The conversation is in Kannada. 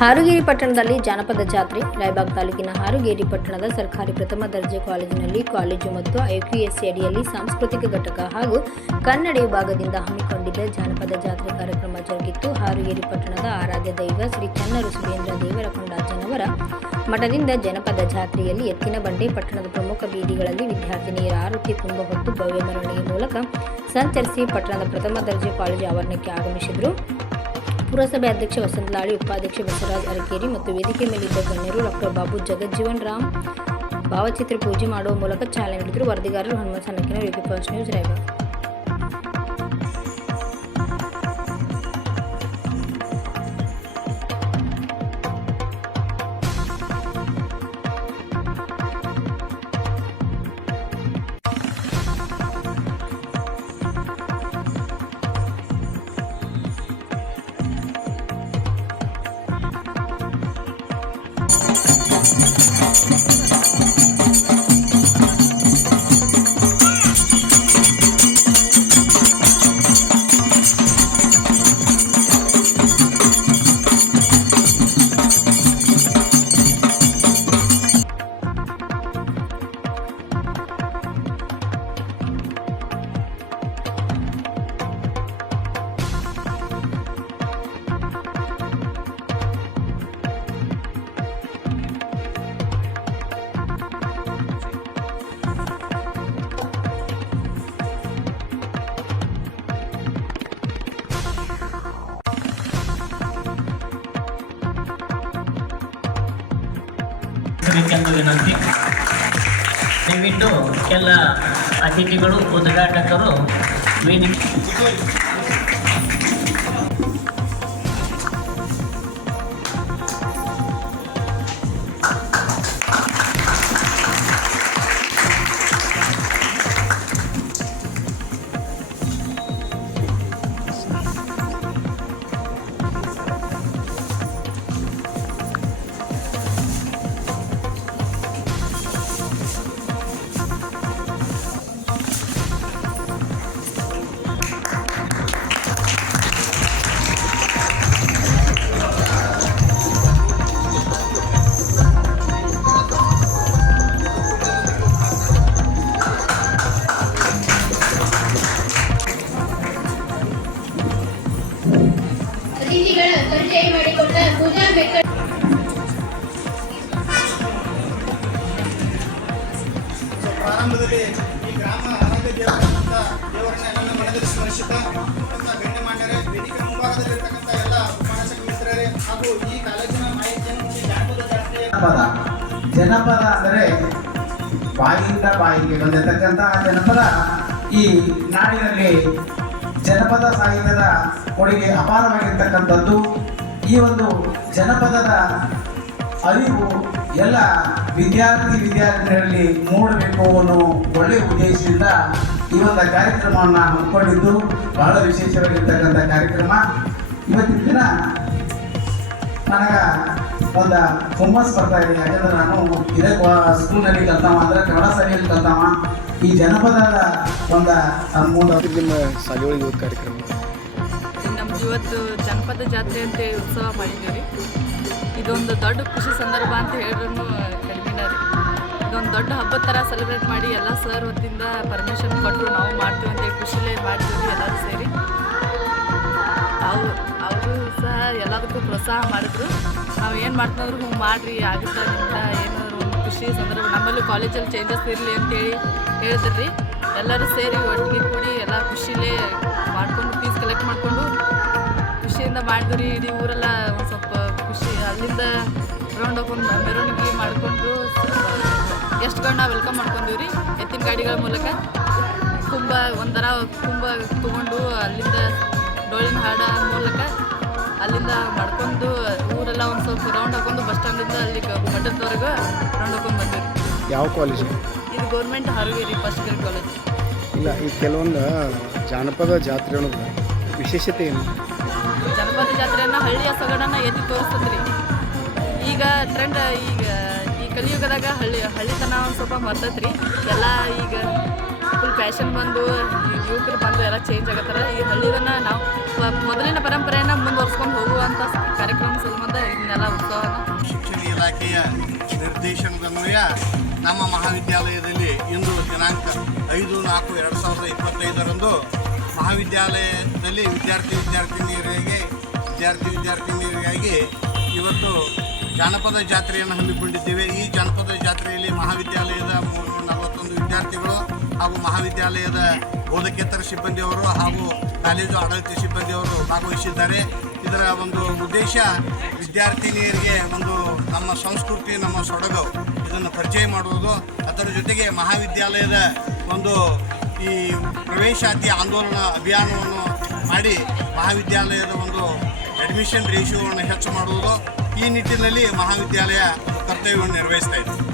ಹಾರುಗೇರಿ ಪಟ್ಟಣದಲ್ಲಿ ಜಾನಪದ ಜಾತ್ರೆ, ರಾಯಬಾಗ್ ತಾಲೂಕಿನ ಹಾರುಗೇರಿ ಪಟ್ಟಣದ ಸರ್ಕಾರಿ ಪ್ರಥಮ ದರ್ಜೆ ಕಾಲೇಜಿನಲ್ಲಿ ಕಾಲೇಜು ಮತ್ತು ಐಪಿಎಸ್ಸಿ ಅಡಿಯಲ್ಲಿ ಸಾಂಸ್ಕೃತಿಕ ಘಟಕ ಹಾಗೂ ಕನ್ನಡ ವಿಭಾಗದಿಂದ ಹಮ್ಮಿಕೊಂಡಿದ್ದ ಜಾನಪದ ಜಾತ್ರೆ ಕಾರ್ಯಕ್ರಮ ಜರುಗಿತ್ತು. ಹಾರುಗೇರಿ ಪಟ್ಟಣದ ಆರಾಧ್ಯ ದೈವ ಶ್ರೀ ಚನ್ನರು ಸುರೇಂದ್ರ ದೇವರಕೊಂಡಾಜನವರ ಮಠದಿಂದ ಜನಪದ ಜಾತ್ರೆಯಲ್ಲಿ ಎತ್ತಿನ ಬಂಡೆ, ಪಟ್ಟಣದ ಪ್ರಮುಖ ಬೀದಿಗಳಲ್ಲಿ ವಿದ್ಯಾರ್ಥಿನಿಯರ ಆರತಿ ತುಂಬ ಹೊತ್ತು ಭವ್ಯ ಮೆರವಣಿಗೆ ಮೂಲಕ ಸಂಚರಿಸಿ ಪಟ್ಟಣದ ಪ್ರಥಮ ದರ್ಜೆ ಕಾಲೇಜು ಆವರಣಕ್ಕೆ ಆಗಮಿಸಿದರು. ಪುರಸಭೆ ಅಧ್ಯಕ್ಷ ವಸಂತ ಲಾಳಿ, ಉಪಾಧ್ಯಕ್ಷ ಬಸವರಾಜ್ ಅರಕೇರಿ ಮತ್ತು ವೇದಿಕೆ ಮೇಲಿದ್ದ ಗಣ್ಯರು ಡಾಕ್ಟರ್ ಬಾಬು ಜಗಜ್ಜೀವನ್ ರಾಮ್ ಭಾವಚಿತ್ರ ಪೂಜೆ ಮಾಡುವ ಮೂಲಕ ಚಾಲನೆ ನೀಡಿದರು ವರದಿಗಾರರು ಹನುಮಂತ ಸಣ್ಣಕ್ಕಿನ ಫಸ್ಟ್ ನ್ಯೂಸ್, ರಾಯಬಾಗ್. ಬೇಕೆಂದು ವಿನಂತಿ ದಯವಿಟ್ಟು ಎಲ್ಲ ಅತಿಥಿಗಳು ಉದ್ಘಾಟಕರು ವೇದಿಕೆ. ಪರಿಚಯ ಮಾಡಿಕೊಂಡ ಪೂಜಾ ಬೆಕ್ಕಡ್ ಪ್ರಾರಂಭದಲ್ಲಿ ಈ ಗ್ರಾಮ ಆರಾಧ್ಯ ದೇವರಾದಂಥ ದೇವರನ್ನ ನನ್ನ ಮನದಲ್ಲಿ ಸ್ಮರಿಸುತ್ತಾ ಇರ್ತಕ್ಕಂಥ ಮಾಡ್ಯಾರೆ ವೇದಿಕೆ ಮುಂಭಾಗದಲ್ಲಿರ್ತಕ್ಕಂಥ ಎಲ್ಲ ಉಪನ್ಯಾಸಕ ಮಿತ್ರರೇ ಹಾಗೂ ಈ ಕಾಲೇಜಿನ ಮಾಹಿತಿಯನ್ನು ಜಾನಪದ ಜಾತ್ರೆಯ ಜನಪದ. ಅಂದರೆ ಬಾಯಿಯಿಂದ ಬಾಯಿಗೆ ಬಂದಿರತಕ್ಕಂತಹ ಜನಪದ ಈ ನಾಡಿನಲ್ಲಿ ಜನಪದ ಸಾಹಿತ್ಯದ ಕೊಡುಗೆ ಅಪಾರವಾಗಿರ್ತಕ್ಕಂಥದ್ದು. ಈ ಒಂದು ಜನಪದದ ಅರಿವು ಎಲ್ಲ ವಿದ್ಯಾರ್ಥಿ ವಿದ್ಯಾರ್ಥಿಗಳಲ್ಲಿ ಮೂಡಬೇಕು ಅನ್ನೋ ಒಳ್ಳೆಯ ಉದ್ದೇಶದಿಂದ ಈ ಒಂದು ಕಾರ್ಯಕ್ರಮವನ್ನು ಹಮ್ಮಿಕೊಂಡಿದ್ದು. ಬಹಳ ವಿಶೇಷವಾಗಿರ್ತಕ್ಕಂಥ ಕಾರ್ಯಕ್ರಮ. ಇವತ್ತಿನ ದಿನ ನನಗೆ ಒಂದು ಹುಮ್ಮಸ್ ಬರ್ತಾ ಇದೆ. ಯಾಕಂದ್ರೆ ನಾನು ಇದೇ ಸ್ಕೂಲ್ನಲ್ಲಿ ಕಲ್ತಾವ ಅಂದರೆ ಕನ್ನಡ ಶಾಲೆಯಲ್ಲಿ ಕಲ್ತಾವ. ಈ ಜನಪದದ ಒಂದು ಸಂಬಂಧ ನಿಮ್ಮ ಕಾರ್ಯಕ್ರಮ? ನಮ್ದು ಇವತ್ತು ಜನಪದ ಜಾತ್ರೆ ಅಂತ ಉತ್ಸವ ಮಾಡಿದ್ದೀವಿ. ಇದೊಂದು ದೊಡ್ಡ ಖುಷಿ ಸಂದರ್ಭ ಅಂತ ಹೇಳಿದ್ರು ಕಡಿಮೆನ ರೀ ಇದೊಂದು ದೊಡ್ಡ ಹಬ್ಬದ ಥರ ಸೆಲೆಬ್ರೇಟ್ ಮಾಡಿ ಎಲ್ಲ ಸರ್ ಹೊತ್ತಿಂದ ಪರ್ಮಿಷನ್ ಕೊಟ್ಟರು ನಾವು ಮಾಡ್ತೀವಿ ಅಂತ ಖುಷಿಲೇ ಮಾಡ್ತೀವಿ ಎಲ್ಲರೂ ಸೇರಿ. ಅವರು ಅವರು ಸಹ ಎಲ್ಲದಕ್ಕೂ ಪ್ರೋತ್ಸಾಹ ಮಾಡಿದ್ರು. ನಾವು ಏನು ಮಾಡ್ತಂದ್ರು ಹ್ಞೂ ಮಾಡಿರಿ ಆಗುತ್ತೆ ಏನು ಖುಷಿ ಸಂದರ್ಭ. ನಮ್ಮಲ್ಲೂ ಕಾಲೇಜಲ್ಲಿ ಚೇಂಜಸ್ ಇರಲಿ ಅಂತೇಳಿ ಹೇಳಿದ್ರಿ. ಎಲ್ಲರೂ ಸೇರಿ ಒಟ್ಟಿಗೆ ಕೂಡಿ ಎಲ್ಲ ಖುಷಿಲೇ ಮಾಡ್ಕೊಂಡು ಫೀಸ್ ಕಲೆಕ್ಟ್ ಮಾಡಿಕೊಂಡು ಖುಷಿಯಿಂದ ಮಾಡಿದ್ರಿ. ಇಡೀ ಊರೆಲ್ಲ ಸ್ವಲ್ಪ ಖುಷಿ, ಅಲ್ಲಿಂದ ರೌಂಡ್ ಒಂದು ಮೆರವಣಿಗೆ ಮಾಡಿಕೊಂಡು ಗೆಸ್ಟ್ಗಳನ್ನ ವೆಲ್ಕಮ್ ಮಾಡ್ಕೊಂಡೀವಿ ರೀ. ಎತ್ತಿನ ಗಾಡಿಗಳ ಮೂಲಕ. ತುಂಬ ಒಂಥರ ತುಂಬ ತೊಗೊಂಡು ಅಲ್ಲಿಂದ ಡೋಳಿನ ಹಾಡ ಮೂಲಕ ಅಲ್ಲಿಂದ ಮಾಡ್ಕೊಂಡು ಊರೆಲ್ಲ ಒಂದು ಸ್ವಲ್ಪ ರೌಂಡ್ ಹಾಕೊಂಡು ಬಸ್ ಸ್ಟ್ಯಾಂಡಿಂದ ಅಲ್ಲಿ ಮಠದವರೆಗೂ ರೌಂಡ್ ಹಾಕೊಂಡು ಬಂದಿವಿ. ಯಾವ ಕಾಲೇಜು ಇದು government Harugeri first grade college ಇಲ್ಲ ಈ ಕೆಲವೊಂದು ಜಾನಪದ ಜಾತ್ರೆ ಅನ್ನೋದು ವಿಶೇಷತೆ ಏನು? ಜಾನಪದ ಜಾತ್ರೆಯನ್ನ ಹಳ್ಳಿಯ ಸೊಗಡನ್ನ ಎತ್ತಿ ತೋರಿಸ್ತದ್ರಿ. ಈಗ ಟ್ರೆಂಡ್ ಈಗ ಈ ಕಲಿಯುಗದಾಗ ಹಳ್ಳಿ ಹಳ್ಳಿತನ ಒಂದು ಸ್ವಲ್ಪ ಮರ್ತೈತ್ರಿ. ಎಲ್ಲ ಈಗ ಫುಲ್ ಫ್ಯಾಷನ್ ಬಂದು ಯುವಕರು ಬಂದು ಎಲ್ಲ ಚೇಂಜ್ ಆಗತ್ತಾರ. ಈ ಹಳ್ಳಿಯನ್ನ ನಾವು ಮೊದಲಿನ ಪರಂಪರೆಯನ್ನು ಮುಂದುವರ್ಸ್ಕೊಂಡು ಕಾರ್ಯಕ್ರಮ ಸಂಬಂಧ ಇದನ್ನೆಲ್ಲ ಉತ್ಸವನ ಶಿಕ್ಷಣ ಇಲಾಖೆಯ ನಿರ್ದೇಶನದನ್ವಯ ನಮ್ಮ ಮಹಾವಿದ್ಯಾಲಯದಲ್ಲಿ ಇಂದು ದಿನಾಂಕ ಐದು ನಾಲ್ಕು ಎರಡು ಸಾವಿರದ ಇಪ್ಪತ್ತೈದರಂದು ಮಹಾವಿದ್ಯಾಲಯದಲ್ಲಿ ವಿದ್ಯಾರ್ಥಿ ವಿದ್ಯಾರ್ಥಿನಿಯರಿಗೆ, ವಿದ್ಯಾರ್ಥಿ ವಿದ್ಯಾರ್ಥಿನಿಯರಿಗಾಗಿ ಇವತ್ತು ಜಾನಪದ ಜಾತ್ರೆಯನ್ನು ಹಮ್ಮಿಕೊಂಡಿದ್ದೇವೆ. ಈ ಜಾನಪದ ಜಾತ್ರೆಯಲ್ಲಿ ಮಹಾವಿದ್ಯಾಲಯದ ಮೂರು ನಲವತ್ತೊಂದು ವಿದ್ಯಾರ್ಥಿಗಳು ಹಾಗೂ ಮಹಾವಿದ್ಯಾಲಯದ ಬೋಧಕೇತರ ಸಿಬ್ಬಂದಿಯವರು ಹಾಗೂ ಕಾಲೇಜು ಆಡಳಿತ ಸಿಬ್ಬಂದಿಯವರು ಭಾಗವಹಿಸಿದ್ದಾರೆ. ಇದರ ಒಂದು ಉದ್ದೇಶ ವಿದ್ಯಾರ್ಥಿನಿಯರಿಗೆ ಒಂದು ನಮ್ಮ ಸಂಸ್ಕೃತಿ, ನಮ್ಮ ಸೊಡಗು ಇದನ್ನು ಪರಿಚಯ ಮಾಡುವುದು. ಅದರ ಜೊತೆಗೆ ಮಹಾವಿದ್ಯಾಲಯದ ಒಂದು ಈ ಪ್ರವೇಶಾತಿ ಆಂದೋಲನ ಅಭಿಯಾನವನ್ನು ಮಾಡಿ ಮಹಾವಿದ್ಯಾಲಯದ ಒಂದು ಅಡ್ಮಿಷನ್ ರೇಷಿಯೋವನ್ನು ಹೆಚ್ಚು ಮಾಡುವುದು. ಈ ನಿಟ್ಟಿನಲ್ಲಿ ಮಹಾವಿದ್ಯಾಲಯ ಕರ್ತವ್ಯವನ್ನು ನಿರ್ವಹಿಸ್ತಾ ಇದೆ.